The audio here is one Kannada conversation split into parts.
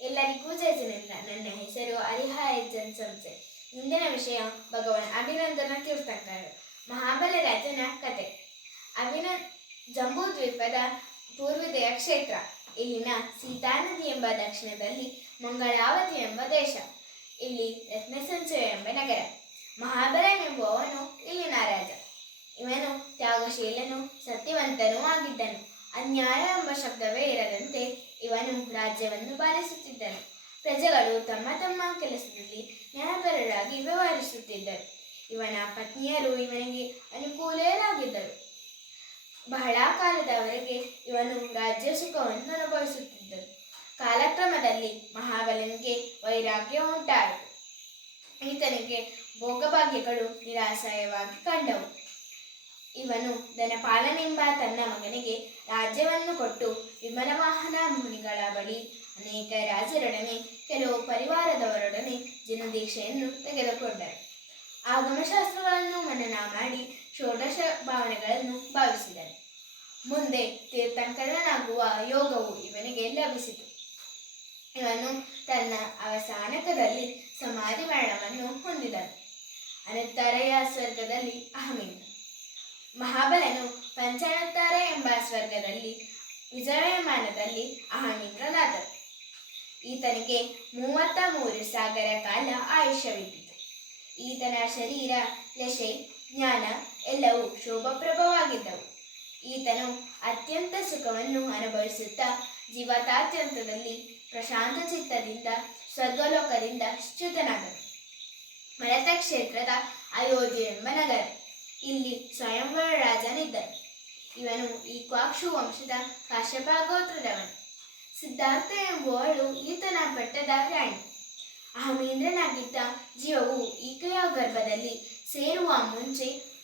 ಎಲ್ಲರಿಗೂ ಜಯಜನಂದ ನನ್ನ ಹೆಸರು ಅರಿಹಾಯ ಸಂಸೆ ಇಂದಿನ ವಿಷಯ, ಭಗವಾನ್ ಅಭಿನಂದನ ತೀರ್ಥಂಕರು, ಮಹಾಬಲ ರಾಜನ ಕತೆ. ಅಭಿನ ಜಂಬೂ ದ್ವೀಪದ ಪೂರ್ವದಯ ಕ್ಷೇತ್ರ. ಇಲ್ಲಿನ ಸೀತಾನದಿ ಎಂಬ ದಕ್ಷಿಣದಲ್ಲಿ ಮಂಗಳಾವತಿ ಎಂಬ ದೇಶ. ಇಲ್ಲಿ ರತ್ನಸಂಚಯ ಎಂಬ ನಗರ. ಮಹಾಬಲನೆಂಬುವವನು ಇಲ್ಲಿನ ರಾಜ. ಇವನು ತ್ಯಾಗಶೀಲನು, ಸತ್ಯವಂತನೂ ಆಗಿದ್ದನು. ಅನ್ಯಾಯ ಎಂಬ ಶಬ್ದವೇ ಇರದಂತೆ ಇವನು ರಾಜ್ಯವನ್ನು ಪಾಲಿಸುತ್ತಿದ್ದನು. ಪ್ರಜೆಗಳು ತಮ್ಮ ತಮ್ಮ ಕೆಲಸದಲ್ಲಿ ನ್ಯಾಯಪರರಾಗಿ ವ್ಯವಹರಿಸುತ್ತಿದ್ದರು. ಇವನ ಪತ್ನಿಯರು ಇವನಿಗೆ ಅನುಕೂಲರಾಗಿದ್ದರು ಬಹಳ ಕಾಲದವರೆಗೆ ಇವನು ರಾಜ್ಯ ಸುಖವನ್ನು ಅನುಭವಿಸುತ್ತಿದ್ದರು. ಕಾಲಕ್ರಮದಲ್ಲಿ ಮಹಾಬಲನಿಗೆ ವೈರಾಗ್ಯ ಉಂಟಾಯಿತು. ಈತನಿಗೆ ಭೋಗಭಾಗ್ಯಗಳು ನಿರಾಶಯವಾಗಿ ಕಂಡವು. ಇವನು ಧನಪಾಲನೆಂಬ ತನ್ನ ಮಗನಿಗೆ ರಾಜ್ಯವನ್ನು ಕೊಟ್ಟು ವಿಮಲ ವಾಹನ ಮುನಿಗಳ ಬಳಿ ಅನೇಕ ರಾಜರೊಡನೆ ಕೆಲವು ಪರಿವಾರದವರೊಡನೆ ಜನದೀಕ್ಷೆಯನ್ನು ತೆಗೆದುಕೊಂಡರು. ಆಗಮಶಾಸ್ತ್ರಗಳನ್ನು ಮನನ ಮಾಡಿ ಷೋಡಶ ಭಾವನೆಗಳನ್ನು ಭಾವಿಸಿದನು ಮುಂದೆ ತೀರ್ಥಂಕರನಾಗುವ ಯೋಗವು ಇವನಿಗೆ ಲಭಿಸಿತು. ಇವನು ತನ್ನ ಅವಸಾನಕದಲ್ಲಿ ಸಮಾಧಿ ಮರಣವನ್ನು ಹೊಂದಿದನು. ಅನಂತರಯ ಸ್ವರ್ಗದಲ್ಲಿ ಅಹಮಿಂದ ಮಹಾಬಲನು ಪಂಚನತ್ತರ ಎಂಬ ಸ್ವರ್ಗದಲ್ಲಿ ವಿಜಯಮಾನದಲ್ಲಿ ಅಹಮಿಂದ್ರನಾದನು ಈತನಿಗೆ ಮೂವತ್ತ ಮೂರು ಸಾಗರ ಕಾಲ ಆಯುಷ್ಯವಿದ್ದಿತು. ಈತನ ಶರೀರ ಲಶೆ ಜ್ಞಾನ ಎಲ್ಲವೂ ಶೋಭಪ್ರಭವಾಗಿದ್ದವು. ಈತನು ಅತ್ಯಂತ ಸುಖವನ್ನು ಅನುಭವಿಸುತ್ತಾ ಜೀವತಾತ್ಯಂತದಲ್ಲಿ ಪ್ರಶಾಂತ ಚಿತ್ತದಿಂದ, ಸ್ವರ್ಗಲೋಕದಿಂದ ಚ್ಯುತನಾದನು. ಮರತ ಕ್ಷೇತ್ರದ ಅಯೋಧ್ಯೆ ಎಂಬ ನಗರ. ಇಲ್ಲಿ ಸ್ವಯಂವರ ರಾಜನಿದ್ದನು ಇವನು ಈ ಕ್ವಾಕ್ಷು ವಂಶದ ಕಾಶ್ಯಪ ಗೋತ್ರದವನು ಸಿದ್ಧಾರ್ಥ ಎಂಬುವಳು ಈತನ ಪಟ್ಟದ ರಾಣಿ. ಅಹಮೇಂದ್ರನಾಗಿದ್ದ ಜೀವವು ಈಕೆಯ ಗರ್ಭದಲ್ಲಿ ಸೇರುವ ಮುಂಚೆ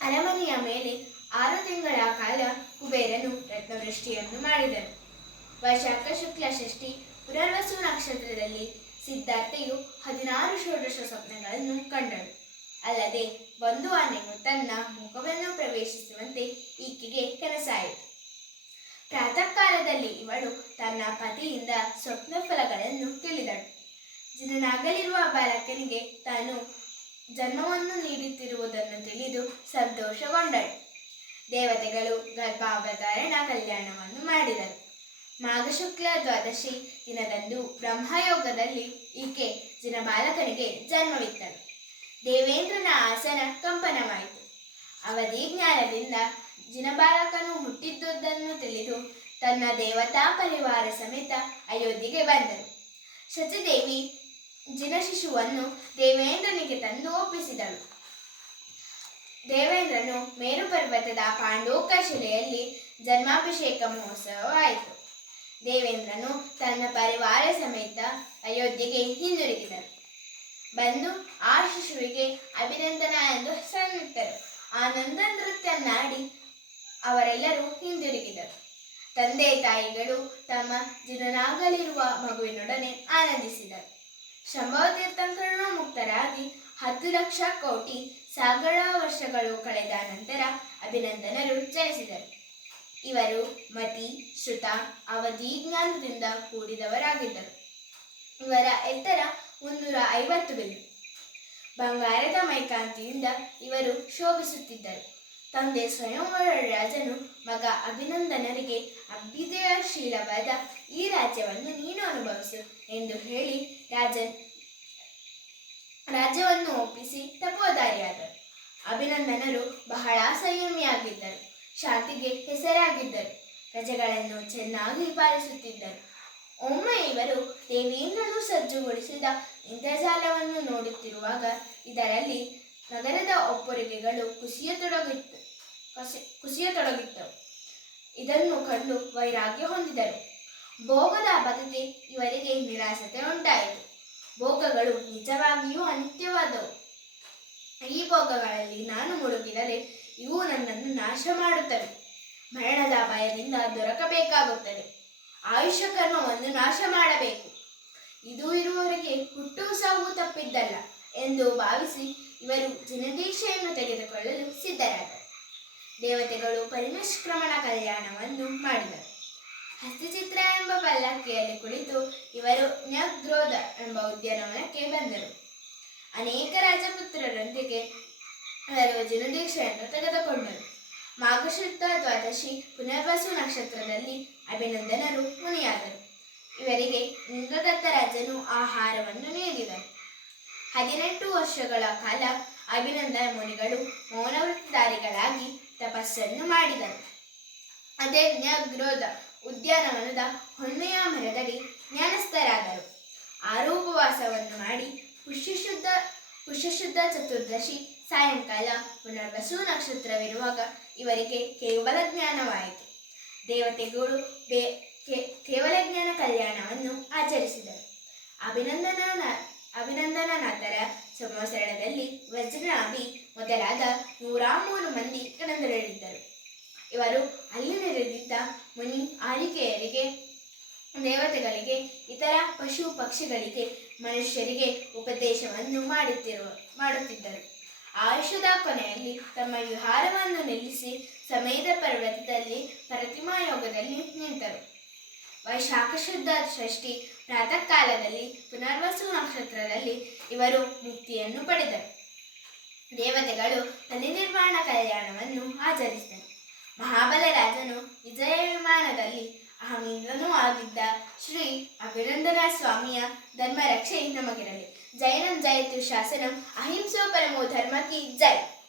ಅರಮನೆಯ ಮೇಲೆ ಆರು ತಿಂಗಳ ಕಾಲ ಕುಬೇರನು ರತ್ನವೃಷ್ಟಿಯನ್ನು ಮಾಡಿದನು. ವೈಶಾಖ ಶುಕ್ಲ ಷಷ್ಠಿ ಪುನರ್ವಸು ನಕ್ಷತ್ರದಲ್ಲಿ ಸಿದ್ಧಾರ್ಥೆಯು ಹದಿನಾರು ಷೋಡಶ ಸ್ವಪ್ನಗಳನ್ನು ಕಂಡಳು. ಅಲ್ಲದೆ ಒಂದು ಆನೆಯು ತನ್ನ ಮುಖವನ್ನು ಪ್ರವೇಶಿಸುವಂತೆ ಈಕೆಗೆ ಕನಸಾಯಿತು. ಪ್ರಾತಃ ಕಾಲದಲ್ಲಿ ಇವಳು ತನ್ನ ಪತಿಯಿಂದ ಸ್ವಪ್ನ ಫಲಗಳನ್ನು ತಿಳಿದಳು ಜನನಾಗಲಿರುವ ಬಾಲಕನಿಗೆ ತಾನು ಜನ್ಮವನ್ನು ನೀಡುತ್ತಿರುವುದನ್ನು ತಿಳಿದು ಸಂತೋಷಗೊಂಡಳು. ದೇವತೆಗಳು ಗರ್ಭಾವತಾರಣ ಕಲ್ಯಾಣವನ್ನು ಮಾಡಿದರು. ಮಾಘ ಶುಕ್ಲ ದ್ವಾದಶಿ ದಿನದಂದು ಬ್ರಹ್ಮಯೋಗದಲ್ಲಿ ಈಕೆ ಜಿನಬಾಲಕನಿಗೆ ಜನ್ಮವಿತ್ತಳು. ದೇವೇಂದ್ರನ ಆಸನ ಕಂಪನವಾಯಿತು ಅವಧಿ ಜ್ಞಾನದಿಂದ ಜಿನಬಾಲಕನು ಹುಟ್ಟಿದ್ದುದನ್ನು ತಿಳಿದು ತನ್ನ ದೇವತಾ ಪರಿವಾರ ಸಮೇತ ಅಯೋಧ್ಯೆಗೆ ಬಂದರು ಶಚಿದೇವಿ ಜಿನಶಿಶುವನ್ನು ದೇವೇಂದ್ರನಿಗೆ ತಂದು ಒಪ್ಪಿಸಿದಳು. ದೇವೇಂದ್ರನು ಮೇರು ಪರ್ವತದ ಪಾಂಡೋಕ ಶಿಲೆಯಲ್ಲಿ ಜನ್ಮಾಭಿಷೇಕ ಮಹೋತ್ಸವವಾಯಿತು. ದೇವೇಂದ್ರನು ತನ್ನ ಪರಿವಾರ ಸಮೇತ ಅಯೋಧ್ಯೆಗೆ ಹಿಂದಿರುಗಿದನು. ಬಂದು ಆ ಶಿಶುವಿಗೆ ಅಭಿನಂದನ ಎಂದು ಹೆಸರನ್ನಿಟ್ಟರು ಆನಂದ ನಾಡಿ ಅವರೆಲ್ಲರೂ ಹಿಂದಿರುಗಿದರು. ತಂದೆ ತಾಯಿಗಳು ತಮ್ಮ ಜೀವನಾಗಲಿರುವ ಮಗುವಿನೊಡನೆ ಆನಂದಿಸಿದರು. ಶಂಭವ ತೀರ್ಥಂಕರನು ಮುಕ್ತರಾಗಿ ಹತ್ತು ಲಕ್ಷ ಕೋಟಿ ಸಾಗರ ವರ್ಷಗಳು ಕಳೆದ ನಂತರ ಅಭಿನಂದನರು ಜಯಿಸಿದರು ಇವರು ಮತಿ, ಶ್ರುತ, ಅವಧಿ, ಜ್ಞಾನದಿಂದ ಕೂಡಿದವರಾಗಿದ್ದರು. ಇವರ ಎತ್ತರ ಮುನ್ನೂರ ಐವತ್ತು ಬೆಲೆ ಬಂಗಾರದ ಮೈಕಾಂತಿಯಿಂದ ಇವರು ಶೋಭಿಸುತ್ತಿದ್ದರು. ತಂದೆ ಸ್ವಯಂವರ ರಾಜನು ಮಗ ಅಭಿನಂದನರಿಗೆ ಅಭ್ಯುದಯಶೀಲವಾದ ಈ ರಾಜ್ಯವನ್ನು ನೀನು ಅನುಭವಿಸು ಎಂದು ಹೇಳಿ ರಾಜ ರಾಜ್ಯವನ್ನು ಒಪ್ಪಿಸಿ ತಪೋದಾರಿಯಾದರು. ಅಭಿನಂದನರು ಬಹಳ ಸಂಯಮಿಯಾಗಿದ್ದರು. ಶಾಂತಿಗೆ ಹೆಸರಾಗಿದ್ದರು. ಪ್ರಜೆಗಳನ್ನು ಚೆನ್ನಾಗಿ ಪಾಲಿಸುತ್ತಿದ್ದರು. ಒಮ್ಮೆ ಇವರು ದೇವೇಂದ್ರನು ಸಜ್ಜುಗೊಳಿಸಿದ ಇಂದ್ರಜಾಲವನ್ನು ನೋಡುತ್ತಿರುವಾಗ ಇದರಲ್ಲಿ ನಗರದ ಒಪ್ಪರಿಗೆಗಳು ಕುಸಿಯತೊಡಗಿತ್ತು. ಕಸಿ- ಕುಸಿಯತೊಡಗಿದ್ದವು ಇದನ್ನು ಕಂಡು ವೈರಾಗ್ಯ ಹೊಂದಿದರು. ಭೋಗದ ಬಗೆಗೆ ಇವರಿಗೆ ನಿರಾಸತೆ ಉಂಟಾಯಿತು. ಭೋಗಗಳು ನಿಜವಾಗಿಯೂ ಅಂತ್ಯವಾದವು ಈ ಭೋಗಗಳಲ್ಲಿ ನಾನು ಮುಳುಗಿದರೆ ಇವು ನನ್ನನ್ನು ನಾಶ ಮಾಡುತ್ತವೆ ಮರಣದ ಭಯದಿಂದ ದೊರಕಬೇಕಾಗುತ್ತದೆ. ಆಯುಷ್ಯ ಕರ್ಮವನ್ನು ನಾಶ ಮಾಡಬೇಕು ತಪ್ಪಿದ್ದಲ್ಲ ಎಂದು ಭಾವಿಸಿ ಇವರು ಜನದೀಕ್ಷೆಯನ್ನು ತೆಗೆದುಕೊಳ್ಳಲು ಸಿದ್ಧರಾದರು. ದೇವತೆಗಳು ಪರಿನಿಷ್ಕ್ರಮಣ ಕಲ್ಯಾಣವನ್ನು ಮಾಡಿದರು. ಹಸ್ತಚಿತ್ರ ಎಂಬ ಪಲ್ಲಕ್ಕಿಯಲ್ಲಿ ಕುಳಿತು ಇವರು ನ್ಯಗ್ರೋಧ ಎಂಬ ಉದ್ಯಾನವನಕ್ಕೆ ಬಂದರು. ಅನೇಕ ರಾಜಪುತ್ರರೊಂದಿಗೆ ಇವರು ಜನದೀಕ್ಷೆಯನ್ನು ತೆಗೆದುಕೊಂಡರು. ಮಾಘಶುದ್ಧ ದ್ವಾದಶಿ ಪುನರ್ವಸು ನಕ್ಷತ್ರದಲ್ಲಿ ಅಭಿನಂದನರು ಮುನಿಯಾದರು. ಇವರಿಗೆ ಇಂದ್ರದತ್ತ ರಾಜನು ಆಹಾರವನ್ನು ನೀಡಿದನು. ಹದಿನೆಂಟು ವರ್ಷಗಳ ಕಾಲ ಅಭಿನಂದನ ಮುನಿಗಳು ಮೌನವೃತ್ತಧಾರಿಗಳಾಗಿ ತಪಸ್ಸನ್ನು ಮಾಡಿದರು. ಅದೇ ಜ್ಞಾಗ್ರೋಧ ಉದ್ಯಾನವನದ ಹೊನ್ನೆಯ ಮರದಡಿ ಜ್ಞಾನಸ್ಥರಾದರು. ಆರೋಪವಾಸವನ್ನು ಮಾಡಿ ಪುಷ್ಯಶುದ್ಧ ಪುಷ್ಯಶುದ್ಧ ಚತುರ್ದಶಿ ಸಾಯಂಕಾಲ ಪುನರ್ವಸು ನಕ್ಷತ್ರವಿರುವಾಗ ಇವರಿಗೆ ಕೇವಲ ಜ್ಞಾನವಾಯಿತು. ದೇವತೆಗಳು ಬೇ ಕೇವಲ ಜ್ಞಾನ ಕಲ್ಯಾಣವನ್ನು ಆಚರಿಸಿದರು. ಅಭಿನಂದನ ಅಭಿನಂದನನಾಥರ ವಜ್ರಾಭಿ ಮೊದಲಾದ ನೂರ ಮೂರು ಮಂದಿ ಕಣಂದರಳಿದ್ದರು. ಇವರು ಅಲ್ಲಿ ನೆರೆದಿದ್ದ ಮುನಿ ಆಲಿಕೆಯರಿಗೆ ದೇವತೆಗಳಿಗೆ, ಇತರ ಪಶು ಪಕ್ಷಿಗಳಿಗೆ, ಮನುಷ್ಯರಿಗೆ ಉಪದೇಶವನ್ನು ಮಾಡುತ್ತಿರುವ, ಮಾಡುತ್ತಿದ್ದರು. ಆಯುಷದ ಕೊನೆಯಲ್ಲಿ ತಮ್ಮ ವಿಹಾರವನ್ನು ನಿಲ್ಲಿಸಿ ಸಮೇಧ ಪರ್ವತದಲ್ಲಿ ಪ್ರತಿಮಾ ಯೋಗದಲ್ಲಿ ನಿಂತರು. ವೈಶಾಖ ಶುದ್ಧ ಷಷ್ಠಿ ಪ್ರಾತಃ ಕಾಲದಲ್ಲಿ ಪುನರ್ವಸು ನಕ್ಷತ್ರದಲ್ಲಿ ಇವರು ಮುಕ್ತಿಯನ್ನು ಪಡೆದರು. ದೇವತೆಗಳು ನಿರ್ಮಾಣ ಕಲ್ಯಾಣವನ್ನು ಆಚರಿಸಿದರು. ಮಹಾಬಲ ರಾಜನು ವಿಜಯ ವಿಮಾನದಲ್ಲಿ ಅಹಮಿಂದ್ರನೂ ಆಗಿದ್ದ ಶ್ರೀ ಅಭಿನಂದನ ಸ್ವಾಮಿಯ ಧರ್ಮ ರಕ್ಷೆ ನಮಗಿರಲಿ. ಜೈನಂ ಜಯತು ಶಾಸನಂ ಅಹಿಂಸೋ ಪರಮೋ ಧರ್ಮಕ್ಕೆ ಜೈ